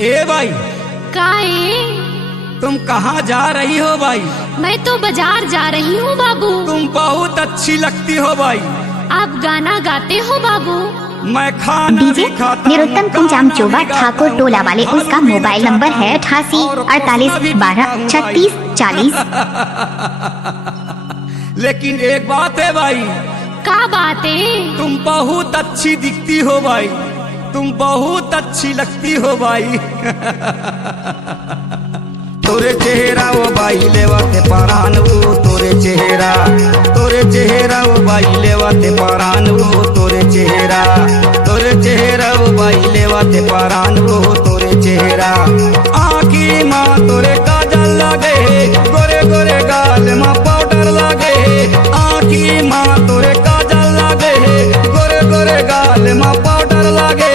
ए भाई, काहे? तुम कहाँ जा रही हो भाई? मैं तो बाजार जा रही हूँ बाबू। तुम बहुत अच्छी लगती हो भाई। आप गाना गाते हो बाबू? मैं खाना डीजे भी खाता निरुत्तम कुंजाम चोबा ठाकुर टोला वाले, उसका मोबाइल नंबर है 88 48 12 36 40। लेकिन एक बात है भाई, का बात है? तुम बहुत अच्छी दिखती हो भाई, तुम बहुत अच्छी लगती हो भाई। तोरे चेहरा वो भाई लेवते परान वो, तोरे चेहरा वो भाई लेवते परान वो, तोरे चेहरा वो भाई लेवते परान वो, तोरे चेहरा। आँखी माँ तोरे काजल लागे, गोरे गोरे गाल माँ पाउडर लागे। आँखी माँ तोरे काजल लागे, गोरे गोरे गाल माँ पाउडर लागे।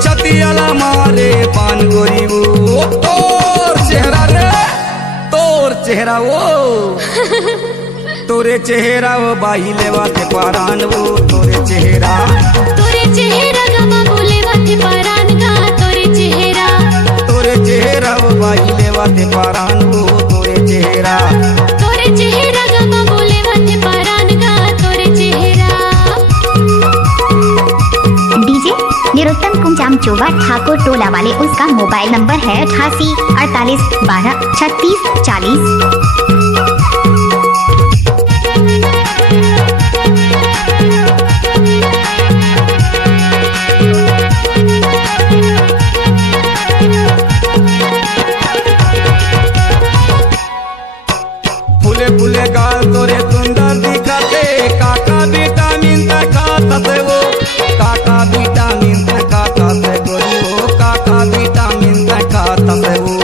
छतियाला मारे पान गोरी वो, तोर चेहरा रे, तोर चेहरा वो। तोरे चेहरा वो बाई लेवाते पारान वो, तोरे चेहरा गमा बोले वाते परान गा, तोरे चेहरा वो बाई लेवाते पारान वो, तोरे चेहरा गमा बोले वाते परान गा, तोरे चेहरा। डीजे निरुत्तम कुंजाम चोबा ठाकुर टोला वाले, उसका मोबाइल नंबर है 88 48 12 36 40। फूले फूले गाल तोरे सुंदर दिखते, काका विटामिन खाता से वो, काका विटामिन खाता से गोरी वो, काका विटामिन खाता से वो।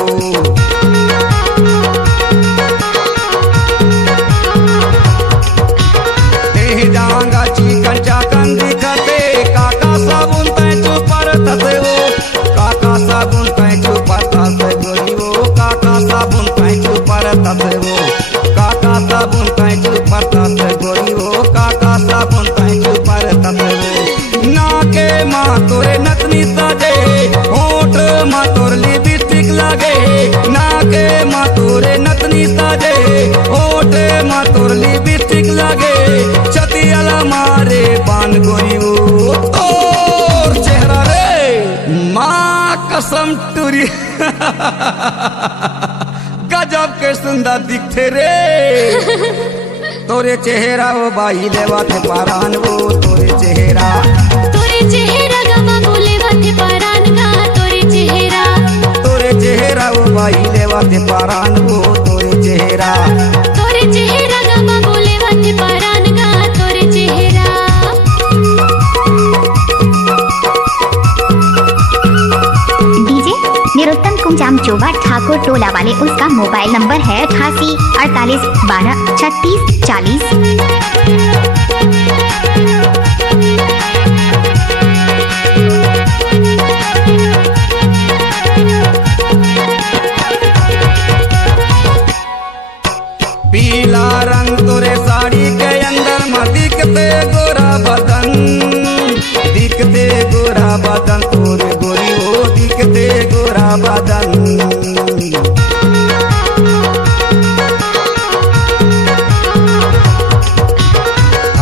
जाऊंगा चिकन चाकन दिखते, काका साबुन पैचू पर से वो, काका साबुन पैचू पर से गोरी वो, काका साबुन पैचू पर से वो, काका साबुन पैचू पर से गोरी वो, काका साबुन पैचू पर से वो। नाके माँ तोरे नतनी सजे, होठ माँ तोर लिपस्टिक लगे। नाके माँ तोरे नतनी सजे, होठ माँ तोर लिपस्टिक लगे। छतियाला मारे पान गोरी वो, तोर चेहरा रे माँ कसम टूरी। गजब के सुंदर दिखते रे। तोरे चेहरा वो बाई लेवाते पारान वो, तोरे चेहरा गमा बोले वाते परान गा, तोरे चेहरा वो बाई लेवाते पारान वो, तोरे चेहरा गमा बोले वाते परान गा, तोरे चेहरा। डीजे निरुत्तम कुंजाम चोबा ठाकुर टोला वाले, उसका मोबाइल नंबर है 88 48 12 36 40। पीला रंग तोरे साड़ी के अंदर में दिखते गोरा बदन, दिखते गोरा बदन तोरे गोरी हो, दिखते गोरा बदन।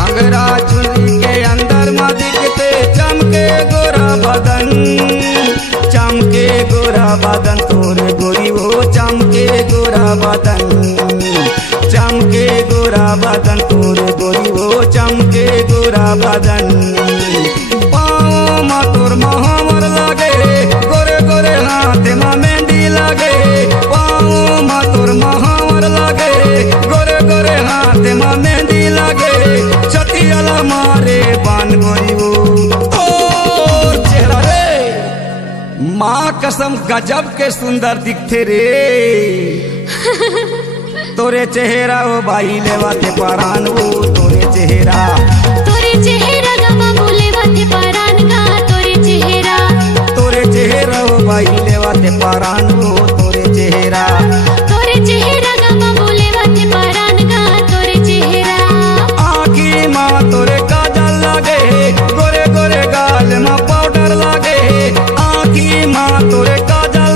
अंगरा चुनरी के अंदर में दिखते चमके गोरा बदन, चमके गोरा बदन तोरे गोरी हो, चमके गोरा बदन। चमके गोरा बदन तोरे गोरी हो, चमके गोरा बदन। पाँव माँ तोर महावर लागे, गोरे गोरे हाथ माँ मेहंदी लागे। पाँव माँ तोर महावर लागे, गोरे गोरे हाथ माँ मेहंदी लागे। छतियाला मारे बान गोरी वो, तोर चेहरा रे माँ कसम गजब के सुंदर दिखते रे। तोरे चेहरा वो बाई लेवाते परान वो, तोरे चेहरा गमा बोले वाते परान गा, तोरे चेहरा वो बाई लेवाते परान वो, तोरे चेहरा गमा बोले वाते परान गा, तोरे चेहरा। आँखी माँ तोरे काजल लागे, गोरे गोरे गाल माँ पाउडर लागे। आँखी माँ तोरे काजल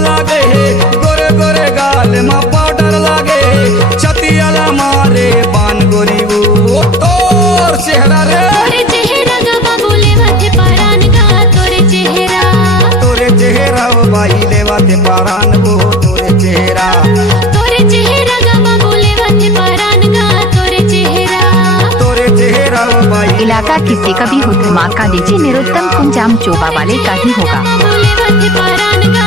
इलाका किसी का भी हो धमाका डीजे निरुत्तम कुंजाम चोबा वाले का ही होगा। बोले वथे परान गा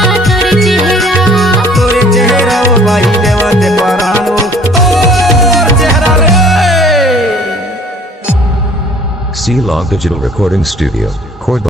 तोरे चेहरा ओ भाई देवा दे परानो और चेहरा रे। C Log Digital Recording Studio, Cordoba.